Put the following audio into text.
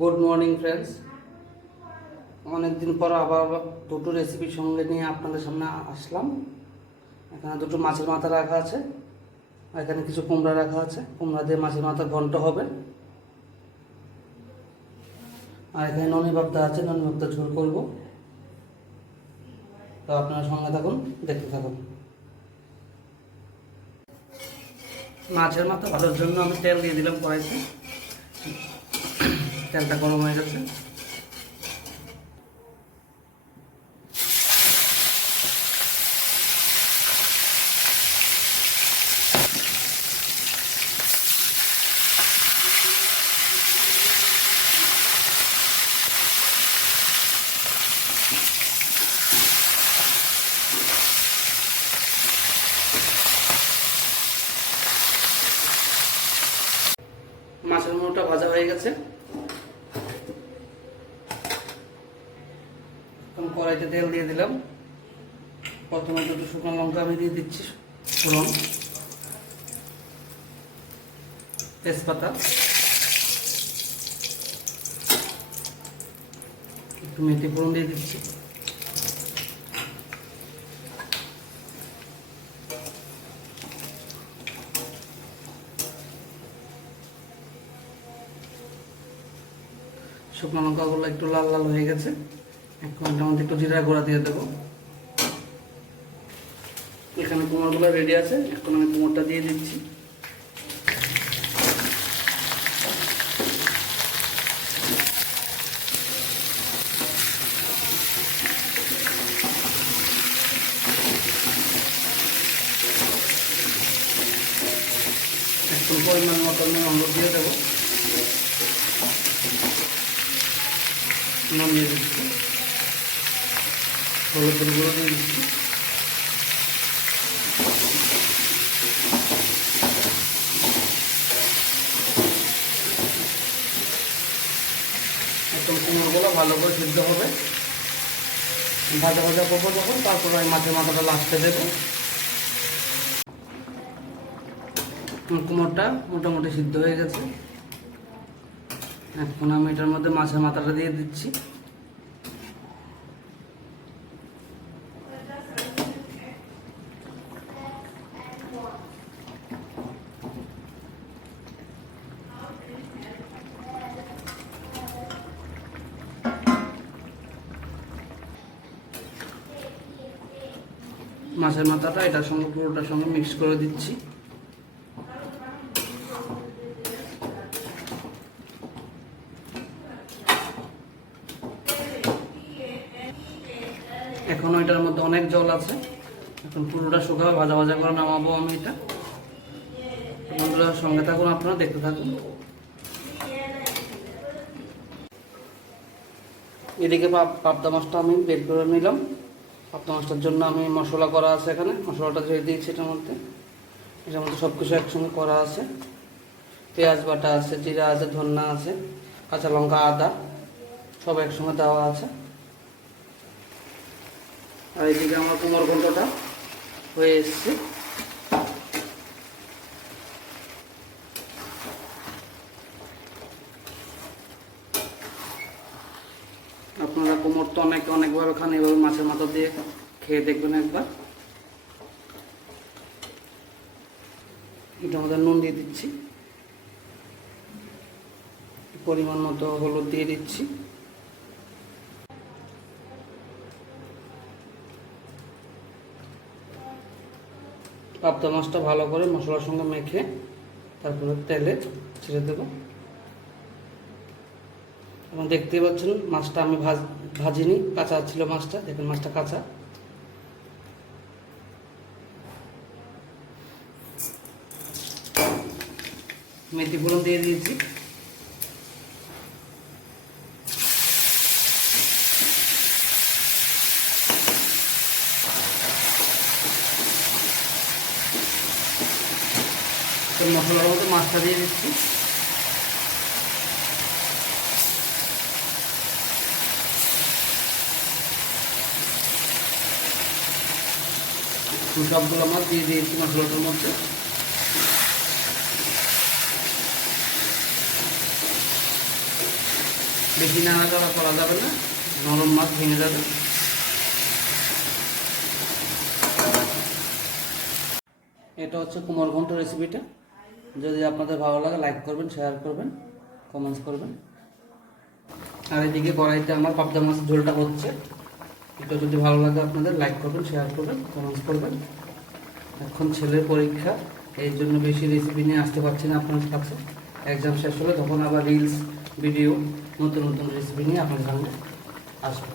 Good morning friends অনেকদিন পর আবার দুটো রেসিপির সঙ্গে নিয়ে আপনাদের সামনে আসলাম। এখানে দুটো মাছের মাথা রাখা আছে এখানে কিছু কুমড়া রাখা আছে। কুমড়া দিয়ে মাছের মাথা ঘন্ট হবে। আর এখানে ননি আছে ননি বাপ্তা ঝোল করব। তো আপনারা সঙ্গে থাকুন, দেখতে থাকুন। মাছের মাথা ভালোর জন্য আমি তেল দিয়ে দিলাম কড়াইতে। তেলটা গরম হয়ে গেছে। মাছের মুড়োটা ভাজা হয়ে গেছে। এখন কড়াইতে তেল দিয়ে দিলাম। প্রথমে দুটো শুকনো লঙ্কা আমি দিয়ে দিচ্ছি, ফোড়ন, তেজপাতা। একটু মেথি ফোড়ন দিয়ে দিচ্ছি। শুকনো লঙ্কাগুলো একটু লাল লাল হয়ে গেছে। এখন মধ্যে একটু জিরা গুঁড়া দিয়ে দেবো। এখানে কুমড়গুলো রেডি আছে, এখন আমি কুমড়টা দিয়ে দিচ্ছি। একটু পরিমাণ মতো আমি দিয়ে দেবো। নুন দিয়ে দিচ্ছি। হলুদের দিয়ে দিচ্ছি একদম কুমড়গুলো ভালো করে সিদ্ধ হবে। ভাজা ভাজা করব যখন, তারপর আমি মাছের মাথাটা লাস্টে দেবো। কুমড়টা মোটামুটি সিদ্ধ হয়ে গেছে। এখন আমি এটার মধ্যে মাছের মাথাটা দিয়ে দিচ্ছি। মাছের মাথাটা, এটার সঙ্গে পুরোটার সঙ্গে মিক্স করে দিচ্ছি। এখনও এটার মধ্যে অনেক জল আছে। এখন পুরোটা শুকাবে, ভাজা ভাজা করে নামাবো আমি এটা। সঙ্গে থাকুন, আপনারা দেখতে থাকুন। এদিকে পাবদা মাছটা আমি বের করে নিলাম। পাবদা মাছটার জন্য আমি মশলা করা আছে এখানে। মশলাটা ধুয়ে দিয়েছি এটার মধ্যে। এটার মধ্যে সব কিছু একসঙ্গে করা আছে। পেঁয়াজ বাটা আছে, জিরা আছে ধন্যা আছে, কাঁচা লঙ্কা, আদা সব একসঙ্গে দেওয়া আছে। আর এদিকে আমার কোমর ঘন্টটা হয়ে এসছে আপনারা কোমর তো অনেক অনেকভাবে খান এভাবে মাছের মাথা দিয়ে খেয়ে দেখবেন একবার। এটা আমাদের নুন দিয়ে দিচ্ছি। পরিমাণ মতো হলুদ দিয়ে দিচ্ছি। পাবদা মাছটা ভালো করে মশলার সঙ্গে মেখে তারপরে তেলে ছেড়ে দেবো। এবং দেখতেই পাচ্ছেন, মাছটা আমি ভাজ, ভাজিনি, কাঁচা ছিল মাছটা, দেখুন মাছটা কাঁচা। মেথি ফোড়ন দিয়ে দিয়েছি। মশলার মতো মাছটা দিয়ে দিচ্ছি। সবগুলো মাছ দিয়ে দিয়েছি মশলাটার মধ্যে। বেশি নাড়াচাড়া করা যাবে না, নরম মাছ ভেঙে যাবে। এটা হচ্ছে কুমোরঘণ্ট রেসিপিটা যদি আপনাদের ভালো লাগে লাইক করবেন শেয়ার করবেন কমেন্টস করবেন। আর এদিকে কড়াইতে আমার পাবদা মাছের ঝোলটা হচ্ছে। এটা যদি ভালো লাগে আপনাদের লাইক করবেন শেয়ার করবেন কমেন্টস করবেন। এখন ছেলের পরীক্ষা, এই জন্য বেশি রেসিপি নিয়ে আসতে পারছি না আপনার কাছে। এক্সাম শেষ হলে তখন আবার রিলস ভিডিও নতুন নতুন রেসিপি নিয়ে আপনার সামনে আসব।